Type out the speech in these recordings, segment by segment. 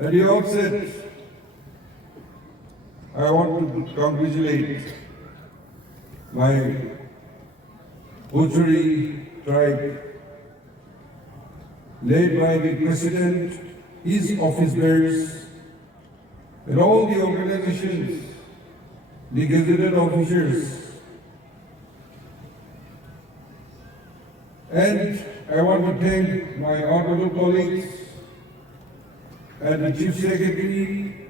At the outset, I want to congratulate my Pochury tribe, led by the President, his office bearers, and all the organizations, the gazetted officers. And I want to thank my honorable colleagues and the Chief Secretary,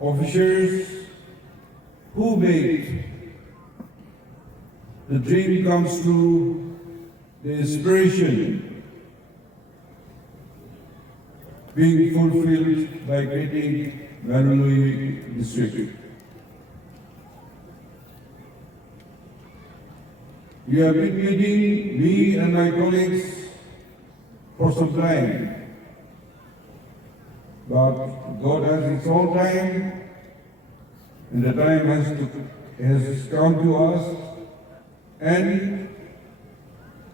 officers who made the dream comes true, the inspiration being fulfilled by creating Meluri district. We have been meeting, me and my colleagues, for some time. But God has its own time, and the time has come to us, and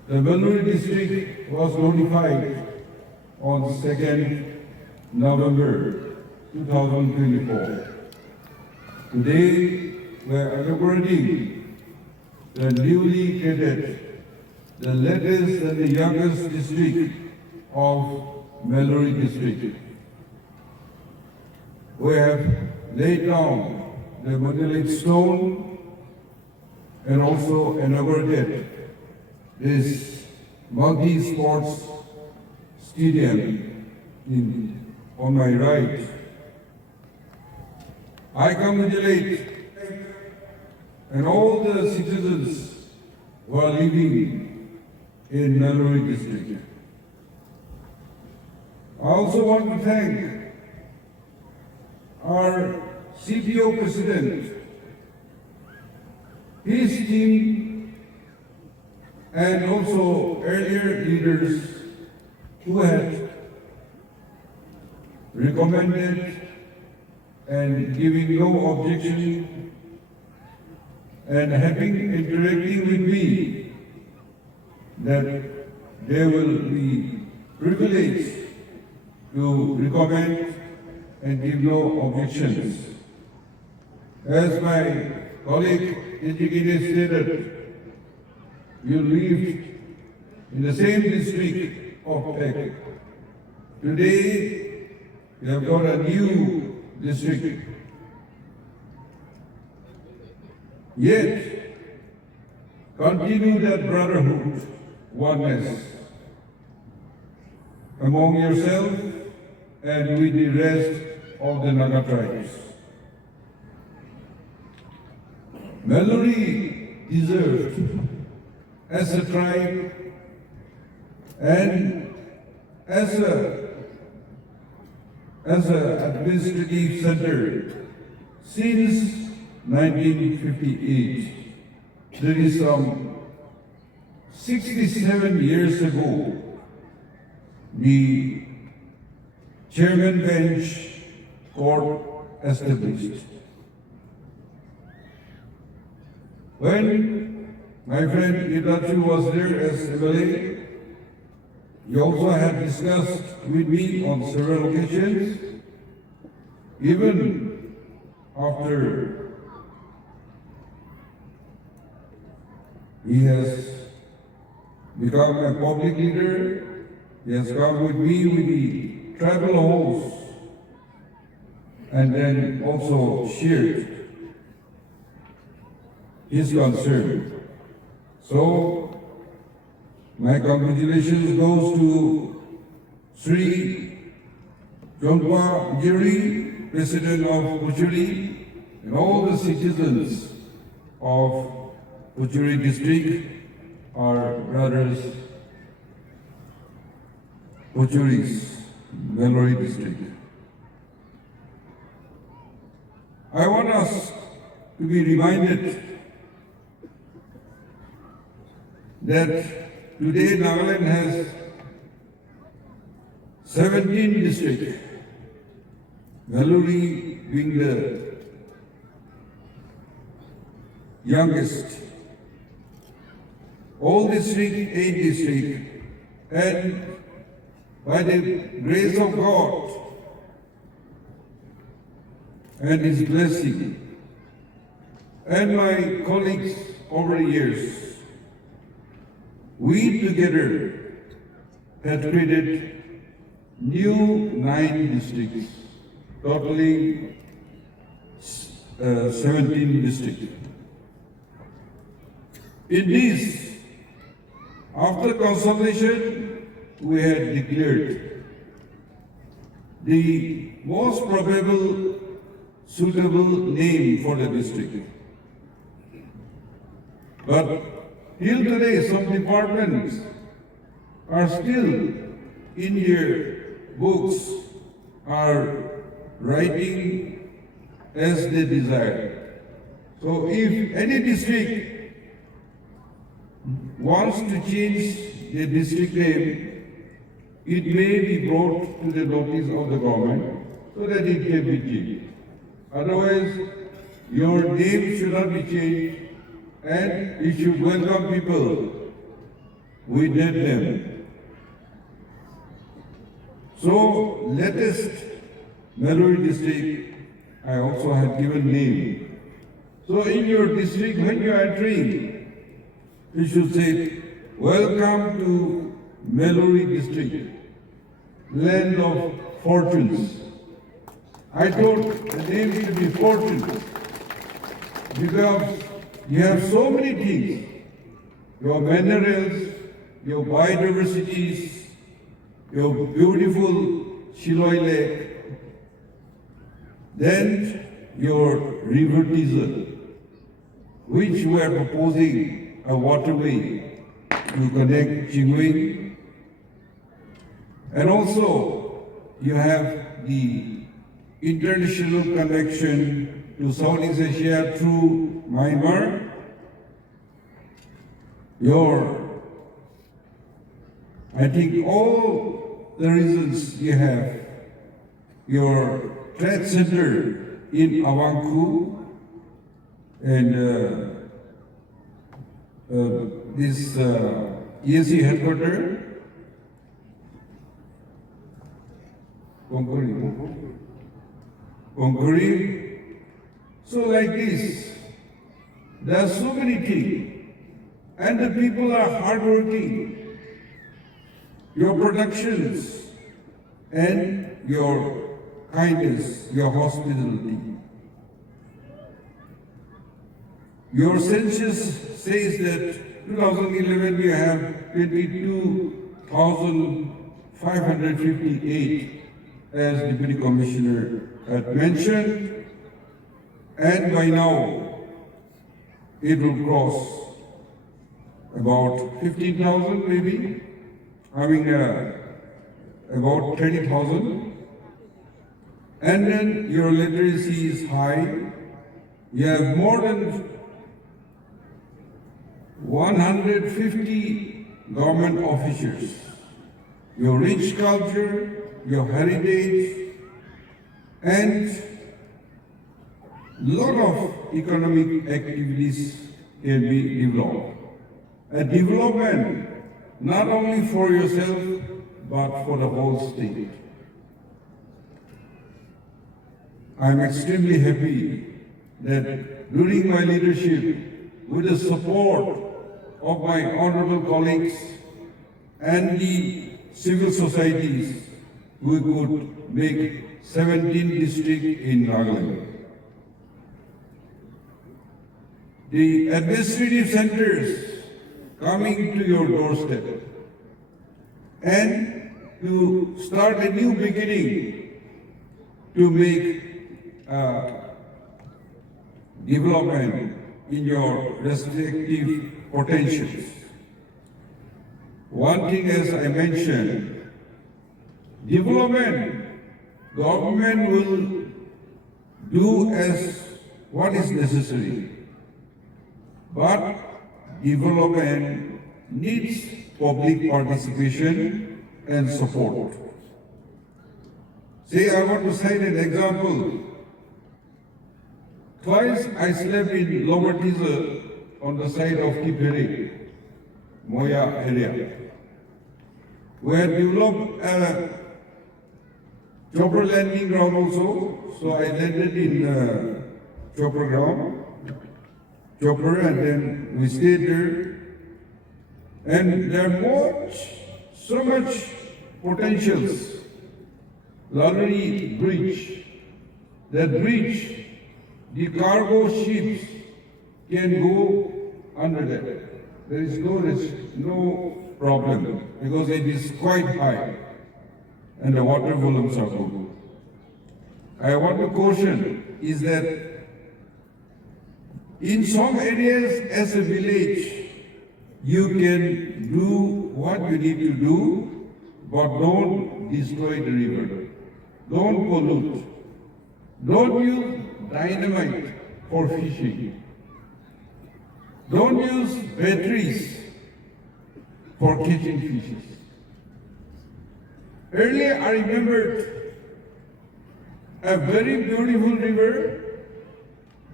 the Meluri district was notified on 2nd November 2024. Today, we are inaugurating the newly created, the latest and the youngest district of Meluri district. We have laid down the monolith stone and also inaugurated this multi-sports stadium on my right. I congratulate and all the citizens who are living in Meluri district. I also want to thank our CPO President, his team, and also earlier leaders who had recommended and giving no objection and interacting with me, that they will be privileged to recommend and give no objections. As my colleague educated stated, you live in the same district of Tech. Today, we have got a new district. Yet, continue that brotherhood, oneness among yourself and with the rest of the Naga tribes. Meluri deserved as a tribe and as an administrative center since 1958. There is some 67 years ago, the chairman bench court established. When my friend Itachu was there as MLA, he also had discussed with me on several occasions, even after he has become a public leader. He has come with me with the tribal halls and then also shared his concern. So, my congratulations goes to Sri Chindwin President of Pochury, and all the citizens of Pochury district, our brothers, Pochury's Meluri district. I want us to be reminded that today Nagaland has 17 districts, Meluri being the youngest. All districts, 8 districts, and by the grace of God, and his blessing, and my colleagues over the years, we together had created new 9 districts, totaling 17 districts. In these, after consultation, we had declared the most probable suitable name for the district. But till today, some departments are still in their books, are writing as they desire. So if any district wants to change the district name, it may be brought to the notice of the government so that it can be changed. Otherwise, your name should not be changed and you should welcome people within them. So, latest Meluri district, I also had given name. So in your district, when you are entering, you should say, welcome to Meluri district, land of fortunes. I thought the name should be fortunes because you have so many things, your minerals, your biodiversities, your beautiful Shiloi Lake, then your river Tizu, which we are proposing a waterway to connect Chindwin, and also you have the international connection to Southeast Asia through Myanmar. I think all the reasons you have, your trade center in Avakhung and this ESC headquarters, Pochury. So like this, there are so many things, and the people are hardworking. Your productions and your kindness, your hospitality. Your census says that 2011 you have 22,558 as Deputy Commissioner had mentioned, and by now it will cross about 15,000 maybe, about 30,000. And then your literacy is high. You have more than 150 government officers. Your rich culture, your heritage, and lot of economic activities can be developed. A development not only for yourself, but for the whole state. I am extremely happy that during my leadership, with the support of my honorable colleagues and the civil societies, we could make 17 districts in Nagaland. The administrative centers coming to your doorstep and to start a new beginning to make development in your respective potentials. One thing, as I mentioned, development, government will do as what is necessary, but development needs public participation and support. Say, I want to cite an example. Twice I slept in Lower Tizu on the side of Kipere, Moya area. We had developed a chopper landing ground also. So I landed in chopper ground, chopper, and then we stayed there. And there are so much potentials. Meluri Bridge, that bridge, the cargo ships can go under that. There is no risk, no problem, because it is quite high and the water volumes are good. I want to caution is that in some areas as a village, you can do what you need to do, but don't destroy the river. Don't pollute. Don't use dynamite for fishing. Don't use batteries for catching fishes. Earlier, I remembered a very beautiful river.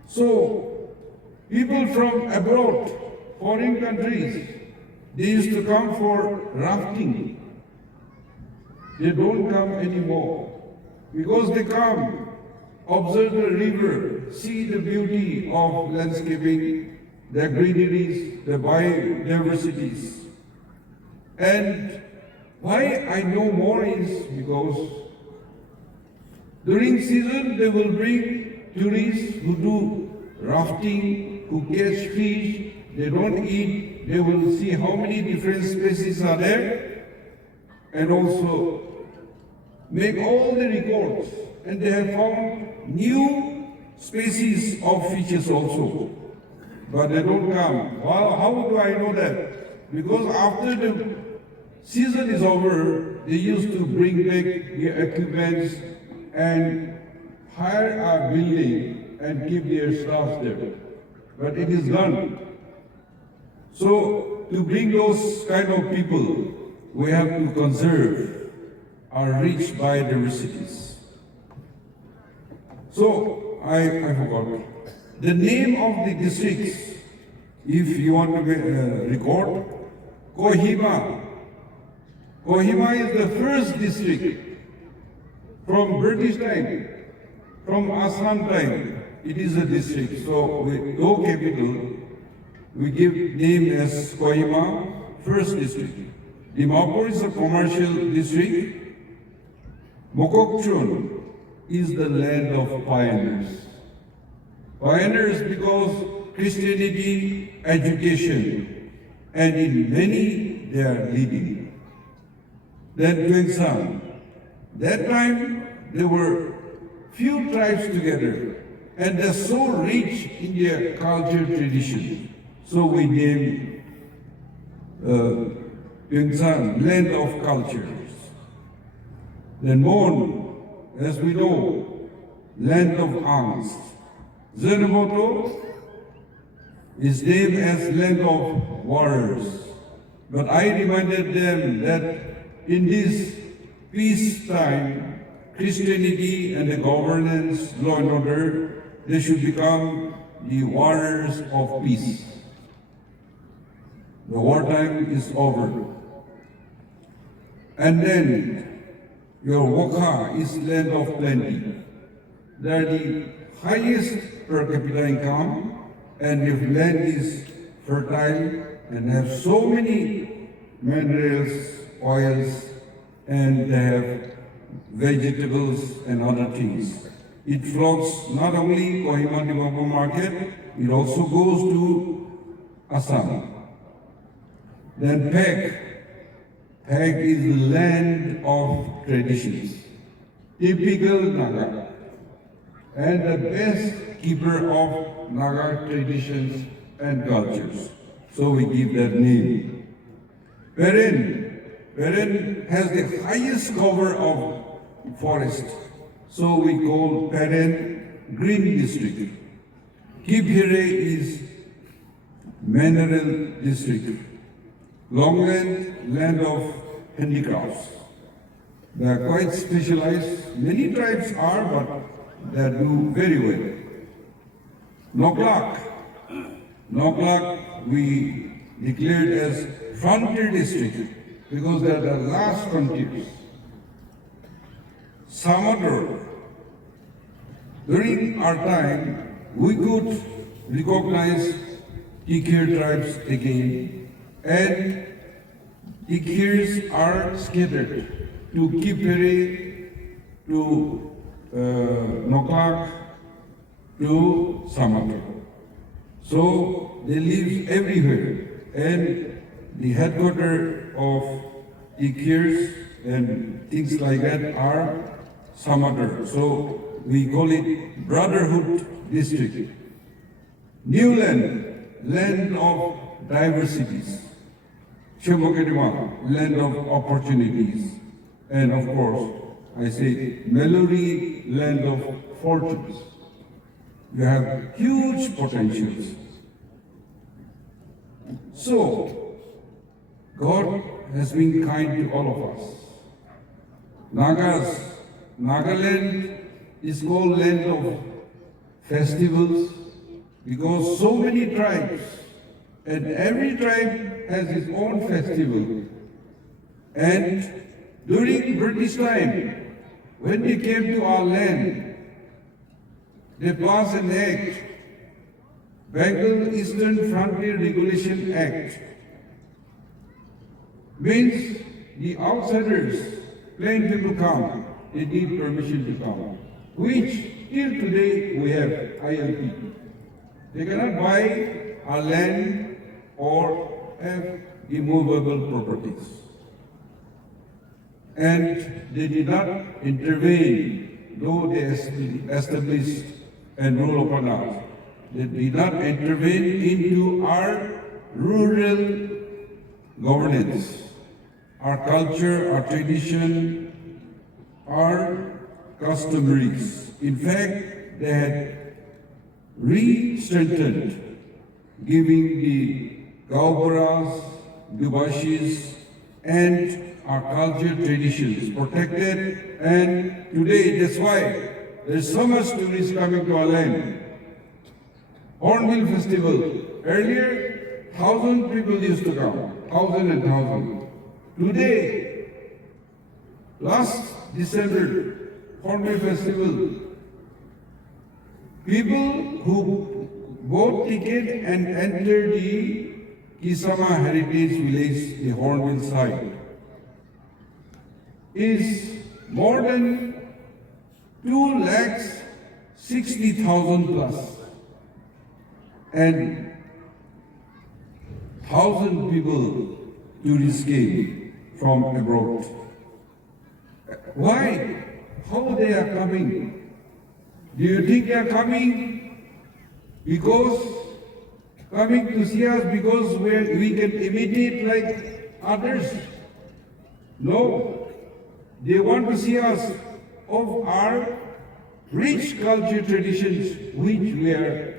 So, people from abroad, foreign countries, they used to come for rafting. They don't come anymore because they come, observe the river, see the beauty of landscaping, the greeneries, the biodiversities. And why I know more is because during season they will bring tourists who do rafting, who catch fish, they don't eat, they will see how many different species are there, and also make all the records. And they have found new species of fishes also, but they don't come. Well, how do I know that? Because after the season is over, they used to bring back their equipments and hire a building and keep their staff there. But it is gone. So to bring those kind of people, we have to conserve our rich biodiversities. So I forgot. The name of the districts, if you want to record, Kohima. Kohima is the first district from British time, from Assam time. It is a district. So with no capital, we give name as Kohima, first district. Dimapur is a commercial district. Mokokchung is the land of pioneers. Pioneers because Christianity, education, and in many they are leading. Then Chakhesang. That time there were few tribes together, and they're so rich in their culture tradition. So we named Chakhesang, land of cultures. Then Mon, as we know, land of angst. Zermoto is named as land of warriors. But I reminded them that in this peace time, Christianity and the governance, law and order, they should become the warriors of peace. The wartime is over. And then your Wokha is land of plenty. They are the highest per capita income, and if land is fertile and have so many minerals, oils, and they have vegetables and other things. It floats not only Kohima Dimapur market, it also goes to Assam. Then Peg. Peg is the land of traditions, typical Naga, and the best keeper of Naga traditions and cultures. So we give that name. Peren has the highest cover of forest, so we call Peren Green District. Kiphere is Mineral District. Longland, land of handicrafts. They are quite specialized. Many tribes are, but they do very well. Noklak we declared as frontier district because they are the last frontiers. Samator. During our time, we could recognize Tikir tribes again, and Tikirs are scattered to Kipere, to Nokak, to Samator. So they live everywhere, and the headquarters of Tikirs and things like that are Samator. So we call it Brotherhood District. New land, land of diversities. Shimokedima, land of opportunities. And of course, I say Meluri, land of fortunes. You have huge potentials. So, God has been kind to all of us. Nagaland is called land of festivals because so many tribes, and every tribe has its own festival. And during British time, when they came to our land, they passed an act, Bengal Eastern Frontier Regulation Act. Means the outsiders, plain people come, they need permission to come, which till today we have ILP. They cannot buy our land or have immovable properties. And they did not intervene, though they established and rule upon us. They did not intervene into our rural governance, our culture, our tradition, our customaries. In fact, they had re-strengthened, giving the Gaubaras, Dubashis, and our culture traditions protected. And today, that's why there's so much tourists coming to our land. Hornbill Festival. Earlier, 1,000 people used to come, 1,000 and 1,000. Today, last December, Hornbill Festival, people who bought ticket and entered the Kisama Heritage Village, the Hornbill site, is more than 2,60,000 plus. And 1,000 people tourists came from abroad. Why? How they are coming? Do you think they are coming because coming to see us because we can imitate like others? No. They want to see us of our rich culture traditions which we are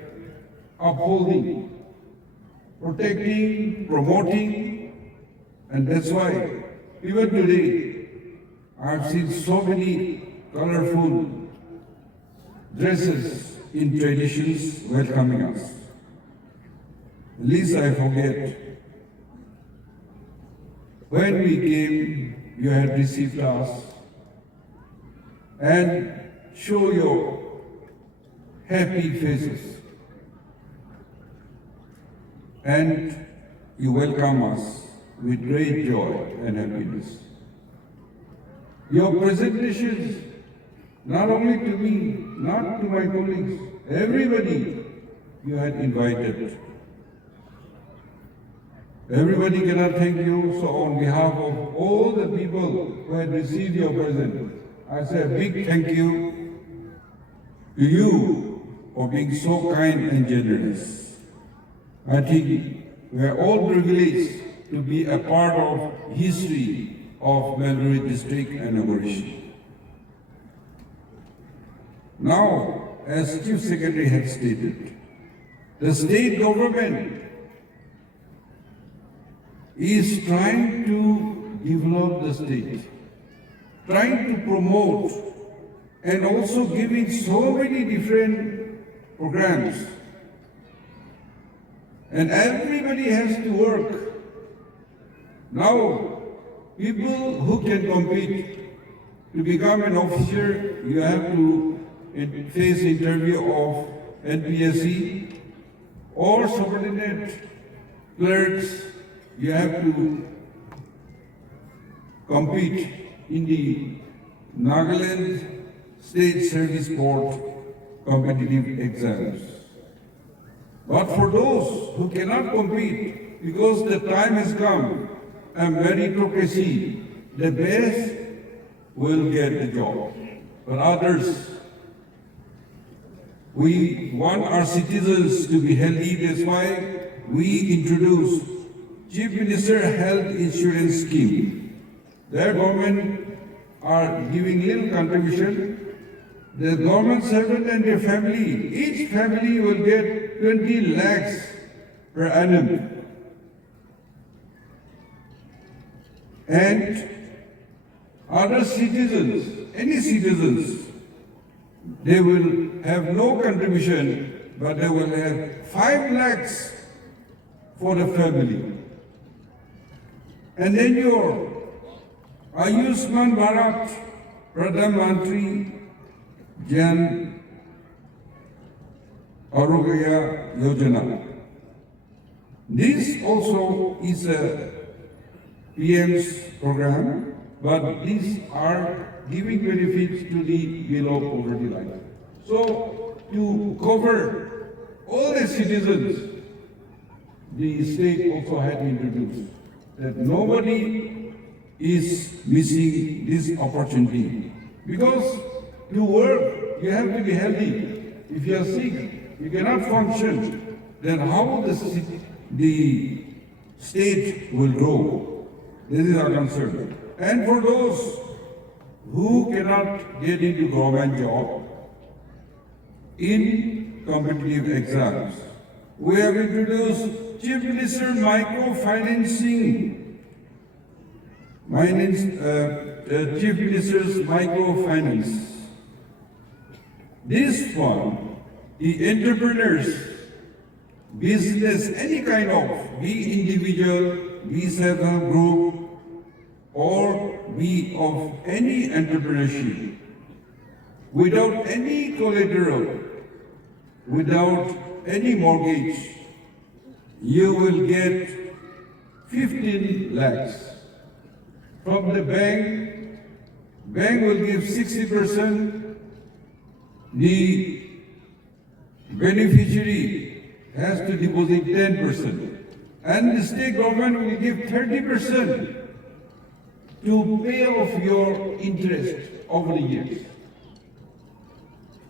upholding, protecting, promoting, and that's why even today I've seen so many colorful dresses in traditions welcoming us. Least I forget, when we came, you had received us and show your happy faces. And you welcome us with great joy and happiness. Your presentations, not only to me, not to my colleagues, everybody you had invited. Everybody cannot thank you, so on behalf of all the people who had received your present, I say a big thank you to you for being so kind and generous. I think we are all privileged to be a part of history of Meluri District Inauguration. Now, as Chief Secretary had stated, the state government is trying to develop the state, trying to promote, and also giving so many different programs. And everybody has to work. Now, people who can compete, To become an officer, you have to face interview of NPSC or subordinate clerks. You have to compete in the Nagaland State Service Board competitive exams. But for those who cannot compete because the time has come and meritocracy, the best will get the job. But others, we want our citizens to be healthy. That's why we introduced Chief Minister Health Insurance Scheme. Their government are giving little contribution. The government servant and their family, each family will get 20 lakhs per annum. And other citizens, any citizens, they will have no contribution, but they will have 5 lakhs for the family. And then your Ayushman Bharat Pradhan Mantri Jan Arogya Yojana. This also is a PM's program, but these are giving benefits to the below poverty line. So to cover all the citizens, the state also had introduced that nobody is missing this opportunity. Because to work, you have to be healthy. If you are sick, you cannot function. Then how the state will grow? This is our concern. And for those who cannot get into government job in competitive exams, we have introduced Chief Minister Microfinancing, Chief Minister's Microfinance. This one, the entrepreneurs, business, any kind of, be individual, be self-help group, or be of any entrepreneurship, without any collateral, without any mortgage, you will get 15 lakhs. From the bank will give 60%, the beneficiary has to deposit 10%, and the state government will give 30% to pay off your interest over the years.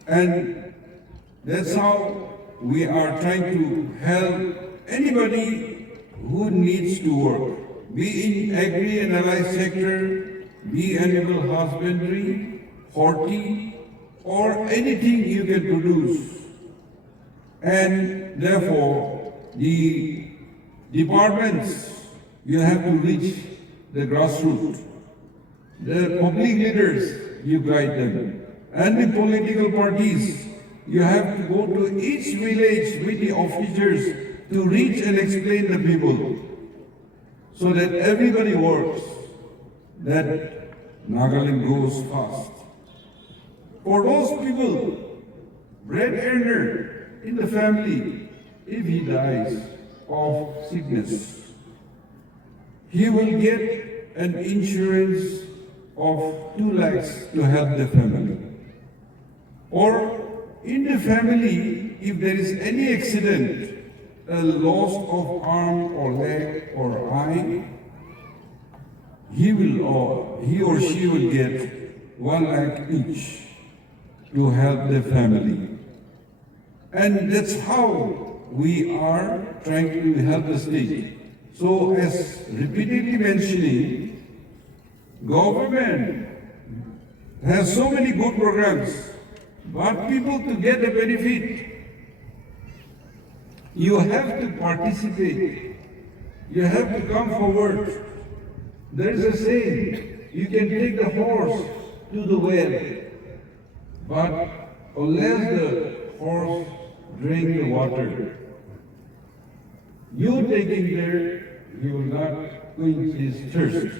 And that's how we are trying to help anybody who needs to work, be in agri and allied sector, be animal husbandry, horti, or anything you can produce. And therefore, the departments, you have to reach the grassroots. The public leaders, you guide them. And the political parties, you have to go to each village with the officers to reach and explain the people so that everybody works, that Nagaland grows fast. For those people, bread earner in the family, if he dies of sickness, he will get an insurance of 2 lakhs to help the family. Or in the family, if there is any accident, a loss of arm or leg or eye, he or she will get 1 lakh each to help the family. And that's how we are trying to help the state. So as repeatedly mentioning, government has so many good programs, but people to get the benefit, you have to participate. You have to come forward. There is a saying, you can take the horse to the well, but unless the horse drink the water, you take him there, he will not quench his thirst.